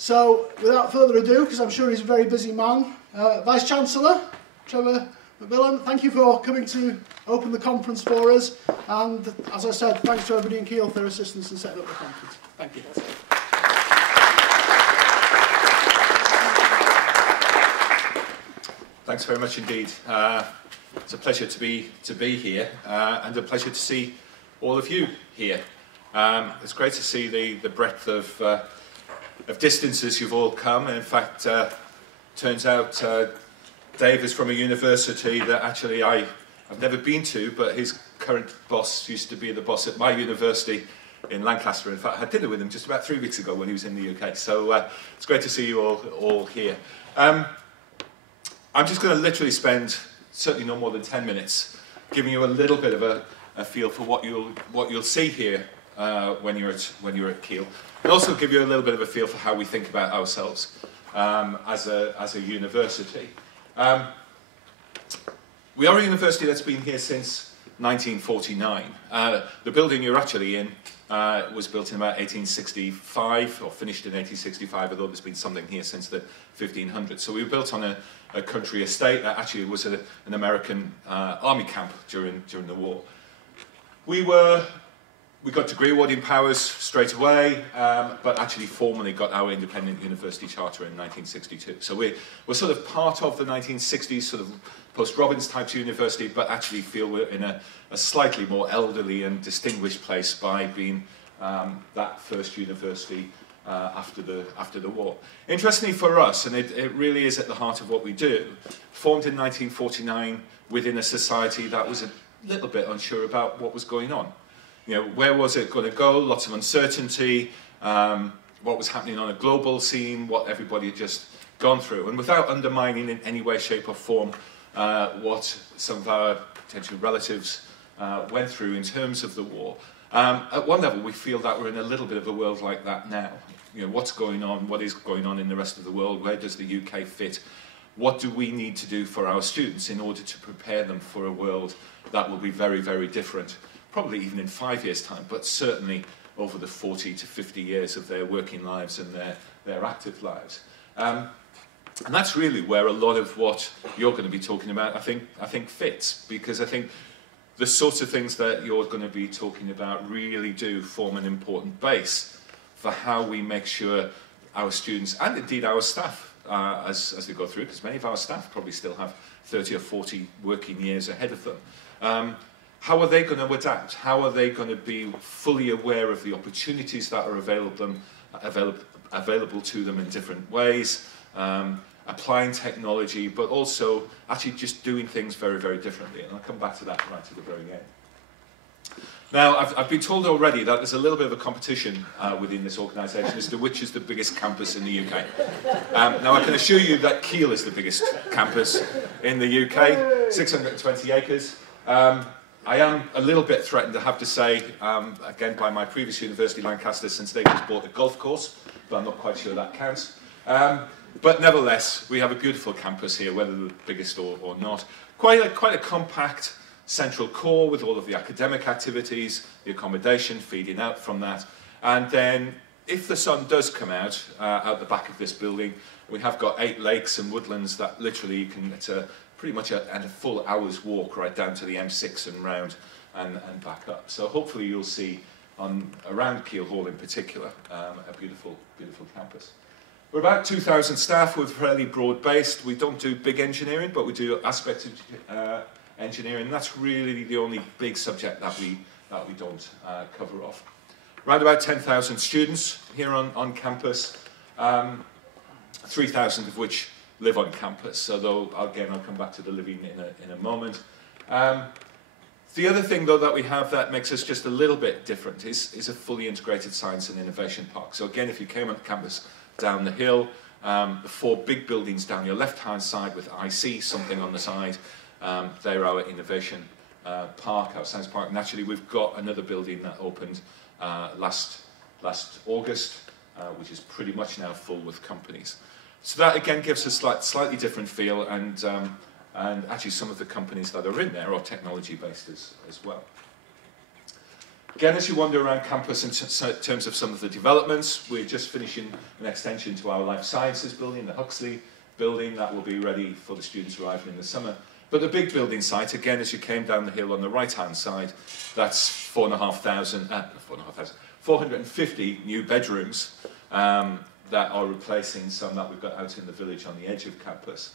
So, without further ado, because I'm sure he's a very busy man, Vice-Chancellor Trevor McMillan, thank you for coming to open the conference for us. And as I said, thanks to everybody in Kiel for their assistance in setting up the conference. Thank you. Thanks very much indeed. It's a pleasure to be here, and a pleasure to see all of you here. It's great to see the breadth of distances you've all come. And in fact, turns out Dave is from a university that actually I've never been to, but his current boss used to be the boss at my university in Lancaster. In fact, I had dinner with him just about 3 weeks ago when he was in the UK. So it's great to see you all here. I'm just going to literally spend certainly no more than 10 minutes giving you a little bit of a feel for what you'll see here when you're at Kiel, and also give you a little bit of a feel for how we think about ourselves as a university. We are a university that's been here since 1949. The building you're actually in was built in about 1865, or finished in 1865, although there's been something here since the 1500s. So we were built on a country estate that actually was an American army camp during the war. We got degree awarding powers straight away, but actually formally got our independent university charter in 1962. So we're sort of part of the 1960s, sort of post-Robbins types university, but actually feel we're in a slightly more elderly and distinguished place by being that first university after the war. Interestingly for us, and it really is at the heart of what we do, formed in 1949 within a society that was a little bit unsure about what was going on. You know, where was it going to go? Lots of uncertainty, what was happening on a global scene, what everybody had just gone through. And without undermining in any way, shape or form what some of our potential relatives went through in terms of the war, at one level we feel that we're in a little bit of a world like that now. You know, what's going on, what is going on in the rest of the world, where does the UK fit? What do we need to do for our students in order to prepare them for a world that will be very, very different? Probably even in 5 years' time, but certainly over the 40 to 50 years of their working lives and their active lives. And that's really where a lot of what you're going to be talking about, I think fits, because I think the sorts of things that you're going to be talking about really do form an important base for how we make sure our students, and indeed our staff, as they go through, because many of our staff probably still have 30 or 40 working years ahead of them, how are they going to adapt? How are they going to be fully aware of the opportunities that are available to them in different ways, applying technology, but also actually just doing things very, very differently? And I'll come back to that right at the very end. Now, I've been told already that there's a little bit of a competition within this organisation as to which is the biggest campus in the UK. Now, I can assure you that Kiel is the biggest campus in the UK, 620 acres. I am a little bit threatened, to have to say, again, by my previous university, Lancaster, since they just bought a golf course, but I'm not quite sure that counts. But nevertheless, we have a beautiful campus here, whether the biggest or not. Quite a compact central core with all of the academic activities, the accommodation feeding out from that. And then, if the sun does come out the back of this building, we have got 8 lakes and woodlands that literally you can, it's pretty much a full hour's walk right down to the M6 and round and back up. So hopefully you'll see around Kiel Hall in particular a beautiful, beautiful campus. We're about 2,000 staff. We're fairly broad-based. We don't do big engineering, but we do aspects of engineering. That's really the only big subject that we don't cover off. Around about 10,000 students here on campus, 3,000 of which live on campus, although again I'll come back to the living in a moment. The other thing though that we have that makes us just a little bit different is a fully integrated science and innovation park. So again, if you came on campus down the hill, the 4 big buildings down your left hand side with IC, something on the side, they're our innovation park, our science park. And actually we've got another building that opened last August, which is pretty much now full with companies. So that again gives us a slightly different feel, and actually some of the companies that are in there are technology based as well. Again, as you wander around campus in terms of some of the developments, we're just finishing an extension to our Life Sciences building, the Huxley building, that will be ready for the students arriving in the summer. But the big building site, again, as you came down the hill on the right-hand side, that's 450 new bedrooms that are replacing some that we've got out in the village on the edge of campus.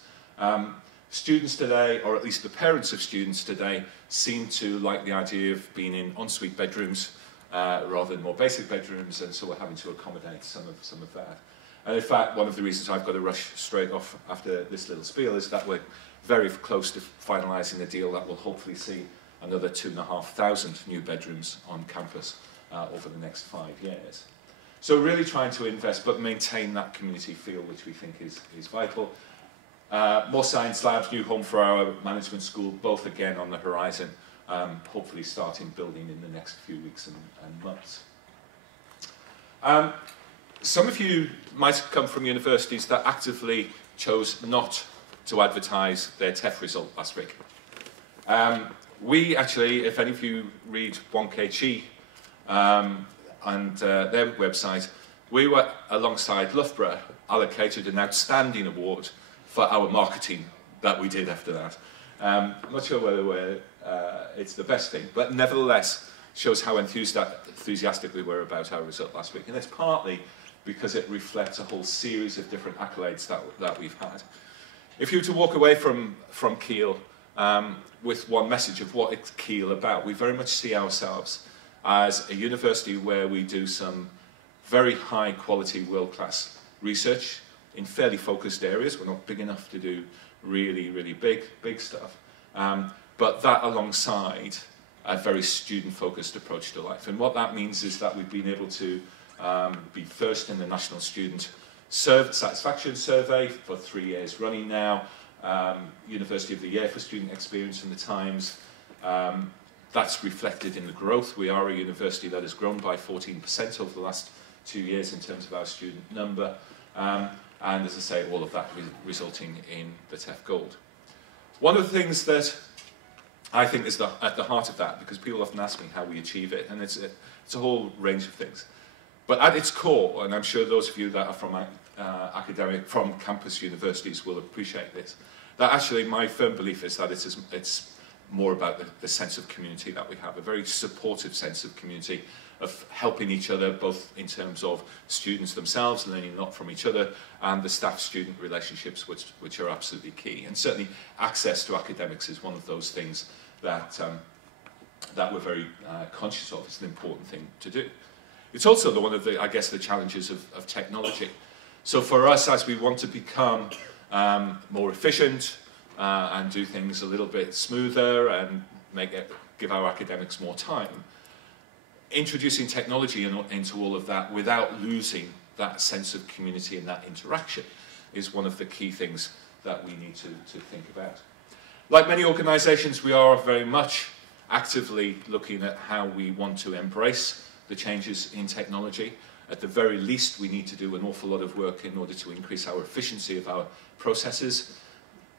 Students today, or at least the parents of students today, seem to like the idea of being in ensuite bedrooms rather than more basic bedrooms, and so we're having to accommodate some of that. And in fact, one of the reasons I've got to rush straight off after this little spiel is that we're very close to finalising a deal that will hopefully see another 2,500 new bedrooms on campus over the next 5 years. So really trying to invest but maintain that community feel, which we think is vital. More science labs, new home for our management school, both again on the horizon, hopefully starting building in the next few weeks and months. Some of you might come from universities that actively chose not to advertise their TEF result last week. We actually, if any of you read 1KG and their website, we were, alongside Loughborough, allocated an outstanding award for our marketing that we did after that. I'm not sure whether it's the best thing, but nevertheless shows how enthusiastic we were about our result last week. And it's partly because it reflects a whole series of different accolades that we've had. If you were to walk away from Keele with one message of what it's Keele about, we very much see ourselves as a university where we do some very high quality, world-class research in fairly focused areas. We're not big enough to do really, really big stuff. But that alongside a very student-focused approach to life. And what that means is that we've been able to be first in the National Student Satisfaction Survey for 3 years running now, University of the Year for Student Experience in the Times. That's reflected in the growth. We are a university that has grown by 14% over the last 2 years in terms of our student number. And as I say, all of that resulting in the TEF Gold. One of the things that I think is at the heart of that, because people often ask me how we achieve it, and it's a whole range of things. But at its core, and I'm sure those of you that are from campus universities will appreciate this, that actually my firm belief is that it's more about the sense of community that we have, a very supportive sense of community, of helping each other, both in terms of students themselves learning a lot from each other, and the staff-student relationships, which are absolutely key. And certainly access to academics is one of those things that we're very conscious of. It's an important thing to do. It's also one of the, I guess, the challenges of technology. So for us, as we want to become more efficient and do things a little bit smoother and give our academics more time, introducing technology into all of that without losing that sense of community and that interaction is one of the key things that we need to think about. Like many organisations, we are very much actively looking at how we want to embrace the changes in technology. At the very least, we need to do an awful lot of work in order to increase our efficiency of our processes.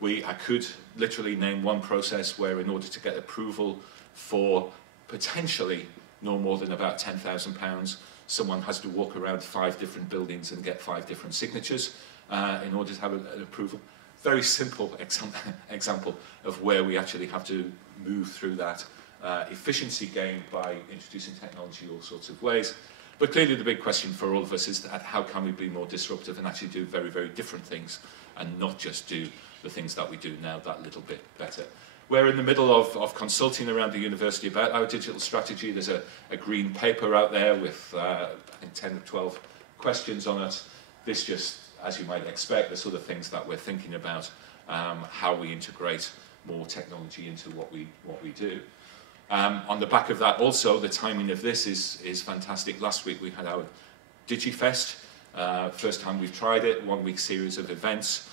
I could literally name one process where, in order to get approval for potentially no more than about £10,000, someone has to walk around 5 different buildings and get 5 different signatures in order to have an approval. Very simple example of where we actually have to move through that efficiency gain by introducing technology all sorts of ways. But clearly the big question for all of us is that how can we be more disruptive and actually do very, very different things and not just do the things that we do now that little bit better. We're in the middle of consulting around the university about our digital strategy. There's a green paper out there with I think 10 or 12 questions on it. This just, as you might expect, the sort of things that we're thinking about, how we integrate more technology into what we do. On the back of that also, the timing of this is fantastic. Last week we had our DigiFest, first time we've tried it, 1 week series of events,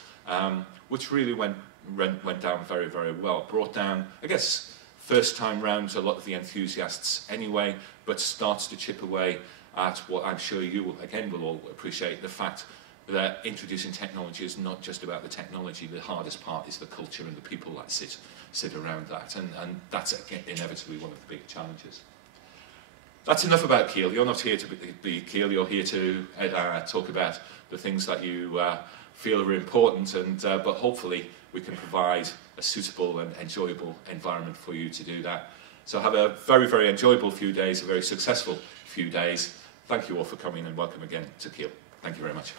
which really went down very, very well. Brought down, I guess, first time round a lot of the enthusiasts anyway, but starts to chip away at what I'm sure you, again, will all appreciate, the fact that introducing technology is not just about the technology. The hardest part is the culture and the people that sit around that, and that's inevitably one of the big challenges. That's enough about Kiel. You're not here to be Kiel, you're here to talk about the things that you feel are important, and but hopefully we can provide a suitable and enjoyable environment for you to do that. So have a very, very enjoyable few days, a very successful few days. Thank you all for coming, and welcome again to Kiel. Thank you very much.